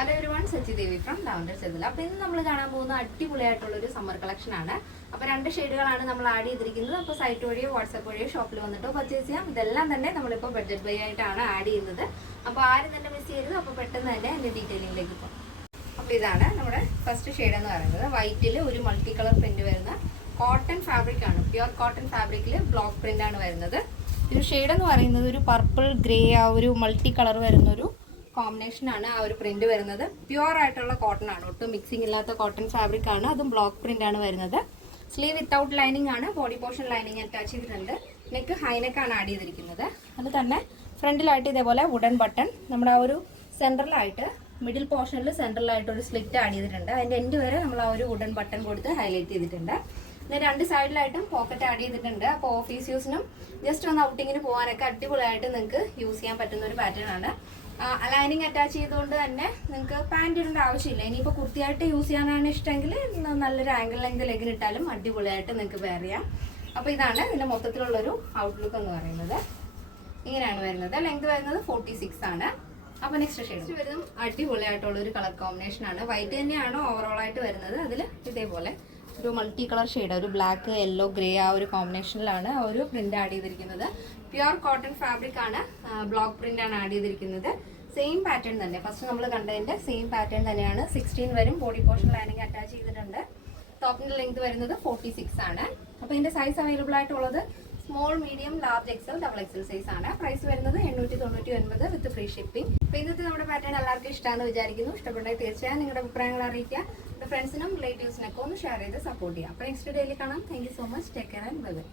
Hello everyone, Sachi Devi from lavender Cherthala. അപ്പോൾ ഇന്ന് നമ്മൾ കാണാൻ പോകുന്ന അടിപൊളിയായിട്ടുള്ളൊരു സമ്മർ കളക്ഷൻ ആണ്. അപ്പോൾ 2 ഷെയ്ഡുകളാണ് നമ്മൾ ആഡ് ചെയ്തിരിക്കുന്നത്. അപ്പോൾ സൈറ്റ് വഴിയോ വാട്സാപ്പ് വഴിയോ ഷോപ്പിൽ വന്നിട്ടോ പർച്ചേസ് ചെയ്യാം. ഇതെല്ലാം തന്നെ നമ്മളിപ്പോൾ ബഡ്ജറ്റ് ബൈ ആയിട്ടാണ് ആഡ് ചെയ്യുന്നത്. അപ്പോൾ ആരും തന്നെ മിസ് ചെയ്യരുത്. അപ്പോൾ പെട്ടെന്ന് തന്നെ എൻ്റെ ഡീറ്റെയിലിംഗിലേക്ക് പോകാം. അപ്പോൾ ഇതാണ് നമ്മുടെ ഫസ്റ്റ് ഷെയ്ഡ് എന്ന് പറയുന്നത്. വൈറ്റിൽ ഒരു മൾട്ടി കളർ പ്രിന്റ് വരുന്ന കോട്ടൺ ഫാബ്രിക് ആണ്. പ്യുവർ കോട്ടൺ ഫാബ്രിക്കിൽ ബ്ലോക്ക് പ്രിന്റ് ആണ് വരുന്നത്. ഒരു ഷെയ്ഡ് എന്ന് പറയുന്നത് ഒരു പർപ്പിൾ ഗ്രേ ആ ഒരു മൾട്ടി കളർ വരുന്നൊരു കോമ്പിനേഷനാണ് ആ ഒരു പ്രിന്റ് വരുന്നത്. പ്യുവർ ആയിട്ടുള്ള കോട്ടൺ ആണ്, ഒട്ടും മിക്സിംഗ് ഇല്ലാത്ത കോട്ടൺ ഫാബ്രിക് ആണ്. അതും ബ്ലോക്ക് പ്രിന്റ് ആണ് വരുന്നത്. സ്ലീവ് വിത്തൗട്ട് ലൈനിങ് ആണ്, ബോഡി പോർഷൻ ലൈനിങ് അറ്റാച്ച് ചെയ്തിട്ടുണ്ട്. നെക്ക് ഹൈനെക്കാണ് ആഡ് ചെയ്തിരിക്കുന്നത്. അത് തന്നെ ഫ്രണ്ടിലായിട്ട് ഇതേപോലെ വുഡൻ ബട്ടൺ നമ്മുടെ ആ ഒരു സെൻട്രലായിട്ട് മിഡിൽ പോർഷനിൽ സെൻട്രലായിട്ട് ഒരു സ്ലിറ്റ് ആഡ് ചെയ്തിട്ടുണ്ട്. അതിൻ്റെ എൻഡ് വരെ നമ്മൾ ആ ഒരു വുഡൻ ബട്ടൺ കൊടുത്ത് ഹൈലൈറ്റ് ചെയ്തിട്ടുണ്ട്. പിന്നെ 2 സൈഡിലായിട്ടും പോക്കറ്റ് ആഡ് ചെയ്തിട്ടുണ്ട്. അപ്പോൾ ഓഫീസ് യൂസിനും ജസ്റ്റ് ഒന്ന് ഔട്ടിങ്ങിന് പോകാനൊക്കെ അടിപൊളിയായിട്ട് നിങ്ങൾക്ക് യൂസ് ചെയ്യാൻ പറ്റുന്ന ഒരു പാറ്റേൺ ആണ്. ലൈനിങ് അറ്റാച്ച് ചെയ്തുകൊണ്ട് തന്നെ നിങ്ങൾക്ക് പാൻറ് ഇടേണ്ട ആവശ്യമില്ല. ഇനിയിപ്പോൾ കുർത്തിയായിട്ട് യൂസ് ചെയ്യാനാണ് ഇഷ്ടമെങ്കിൽ നല്ലൊരു ആംഗിൾ ലെങ്ത് ലെഗിന് ഇട്ടാലും അടിപൊളിയായിട്ട് നിങ്ങൾക്ക് വെയർ ചെയ്യാം. അപ്പോൾ ഇതാണ് ഇതിൻ്റെ മൊത്തത്തിലുള്ളൊരു ഔട്ട്ലുക്ക് എന്ന് പറയുന്നത്. ഇങ്ങനെയാണ് വരുന്നത്. ലെങ്ത് വരുന്നത് 46 ആണ്. അപ്പോൾ നെക്സ്റ്റ് ഷെയ്ഡ് വരുന്നത് അടിപൊളിയായിട്ടുള്ളൊരു കളർ കോമ്പിനേഷൻ ആണ്. വൈറ്റ് തന്നെയാണ് ഓവറോൾ ആയിട്ട് വരുന്നത്. അതിൽ ഇതേപോലെ ഒരു മൾട്ടി കളർ ഷെയ്ഡ്, ഒരു ബ്ലാക്ക് യെല്ലോ ഗ്രേ ആ ഒരു കോമ്പിനേഷനിലാണ് ആ ഒരു പ്രിന്റ് ആഡ് ചെയ്തിരിക്കുന്നത്. പ്യുവർ കോട്ടൺ ഫാബ്രിക് ആണ്, ബ്ലോക്ക് പ്രിന്റ് ആണ് ആഡ് ചെയ്തിരിക്കുന്നത്. സെയിം പാറ്റേൺ തന്നെ, ഫസ്റ്റ് നമ്മൾ കണ്ടതിന്റെ സെയിം പാറ്റേൺ തന്നെയാണ്. 16 വരും. ബോഡി പോർഷൻ ലൈനിങ് അറ്റാച്ച് ചെയ്തിട്ടുണ്ട്. ടോപ്പിന്റെ ലെങ്ത് വരുന്നത് 46 ആണ്. അപ്പോൾ ഇതിന്റെ സൈസ് അവൈലബിൾ ആയിട്ടുള്ളത് small, medium, large, XL, double XL size ആണ്. പ്രൈസ് വരുന്നത് 899 വിത്ത് ഫ്രീ ഷിപ്പിംഗ്. അപ്പോൾ ഇന്നത്തെ നമ്മുടെ പാറ്റേൺ എല്ലാവർക്കും ഇഷ്ടമാണെന്ന് വിചാരിക്കുന്നു. ഇഷ്ടപ്പെട്ടെങ്കിൽ തീർച്ചയായും നിങ്ങളുടെ അഭിപ്രായങ്ങൾ അറിയിക്കുക. ഫ്രണ്ട്സിനും റിലേറ്റീവ്സിനൊക്കെ ഒന്ന് ഷെയർ ചെയ്ത് സപ്പോർട്ട് ചെയ്യാം. അപ്പോൾ നെക്സ്റ്റ് ഡേയിൽ കാണാം. Thank you so much. Take care and bye bye.